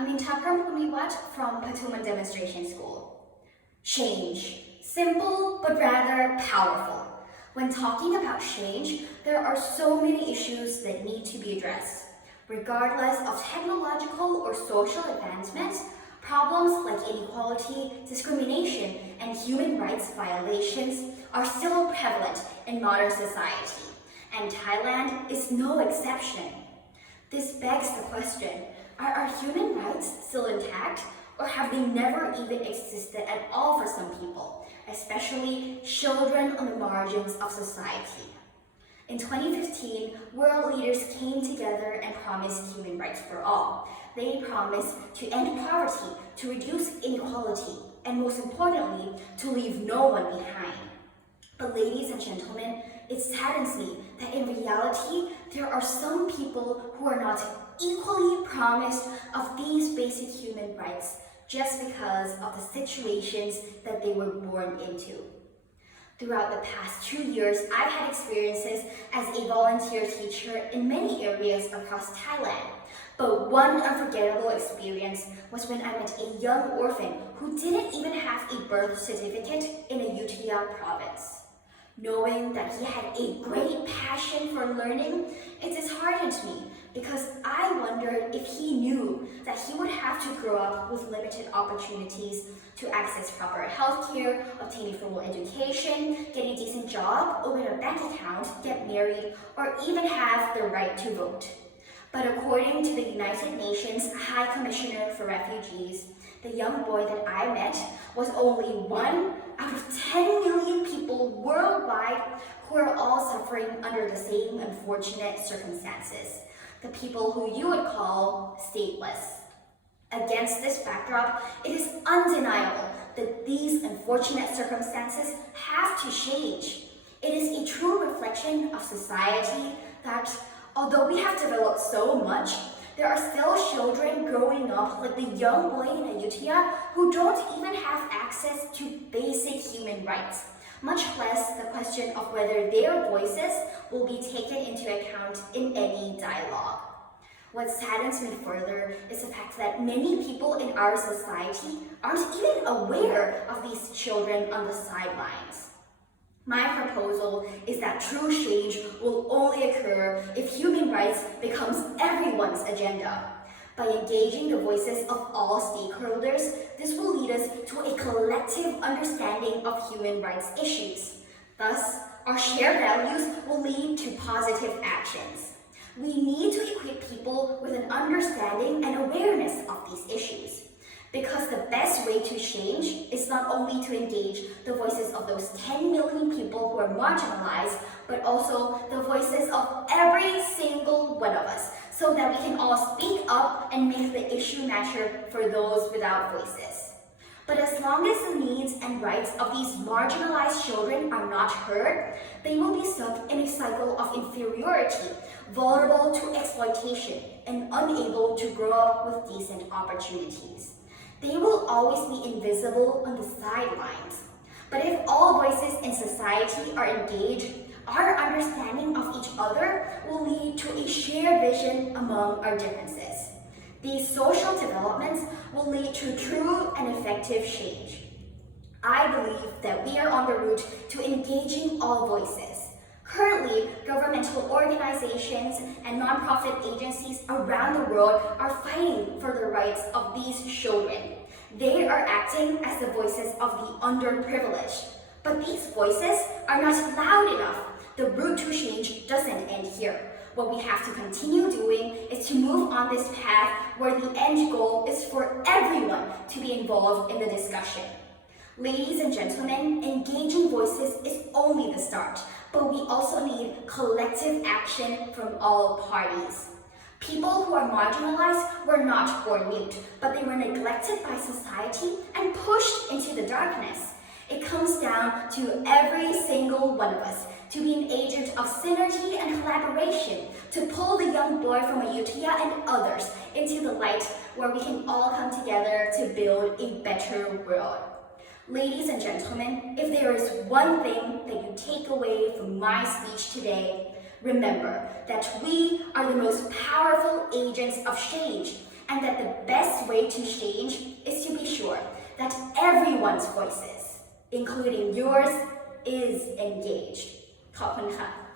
Ms.Aminta Permpoonwiwat from Patumwan Demonstration School. Change. Simple, but rather powerful. When talking about change, there are so many issues that need to be addressed. Regardless of technological or social advancements, problems like inequality, discrimination, and human rights violations are still prevalent in modern society, and Thailand is no exception. This begs the question, are our human rights still intact, or have they never even existed at all for some people, especially children on the margins of society? In 2015, world leaders came together and promised human rights for all. They promised to end poverty, to reduce inequality, and most importantly, to leave no one behind. But ladies and gentlemen, it saddens me that in reality, there are some people who are not equally promised of these basic human rights just because of the situations that they were born into. Throughout the past 2 years, I've had experiences as a volunteer teacher in many areas across Thailand. But one unforgettable experience was when I met a young orphan who didn't even have a birth certificate in Ayutthaya province. Knowing that he had a great passion for learning, it disheartened me because I wondered if he knew that he would have to grow up with limited opportunities to access proper healthcare, obtain a formal education, get a decent job, open a bank account, get married, or even have the right to vote. But according to the United Nations High Commissioner for Refugees, the young boy that I met was only 1 out of 10 million people worldwide who are all suffering under the same unfortunate circumstances, the people who you would call stateless. Against this backdrop, it is undeniable that these unfortunate circumstances have to change. It is a true reflection of society that, although we have developed so much, there are still children growing up like the young boy in Ayutthaya who don't even have access to basic human rights, much less the question of whether their voices will be taken into account in any dialogue. What saddens me further is the fact that many people in our society aren't even aware of these children on the sidelines. My proposal is that true change will only occur if human rights becomes everyone's agenda. By engaging the voices of all stakeholders, this will lead us to a collective understanding of human rights issues. Thus, our shared values will lead to positive actions. We need to equip people with an understanding and awareness of these issues. Because the best way to change is not only to engage the voices of those 10 million people who are marginalized, but also the voices of every single one of us, so that we can all speak up and make the issue matter for those without voices. But as long as the needs and rights of these marginalized children are not heard, they will be stuck in a cycle of inferiority, vulnerable to exploitation, and unable to grow up with decent opportunities. They will always be invisible on the sidelines. But if all voices in society are engaged, our understanding of each other will lead to a shared vision among our differences. These social developments will lead to true and effective change. I believe that we are on the route to engaging all voices. Currently, governmental organizations and nonprofit agencies around the world are fighting for the rights of these children. They are acting as the voices of the underprivileged. But these voices are not loud enough. The route to change doesn't end here. What we have to continue doing is to move on this path where the end goal is for everyone to be involved in the discussion. Ladies and gentlemen, engaging voices is only the start, but we also need collective action from all parties. People who are marginalized were not born mute, but they were neglected by society and pushed into the darkness. It comes down to every single one of us to be an agent of synergy and collaboration, to pull the young boy from Ayutthaya and others into the light where we can all come together to build a better world. Ladies and gentlemen, if there is one thing that you take away from my speech today, remember that we are the most powerful agents of change, and that the best way to change is to be sure that everyone's voices, including yours, is engaged. ขอบคุณค่ะ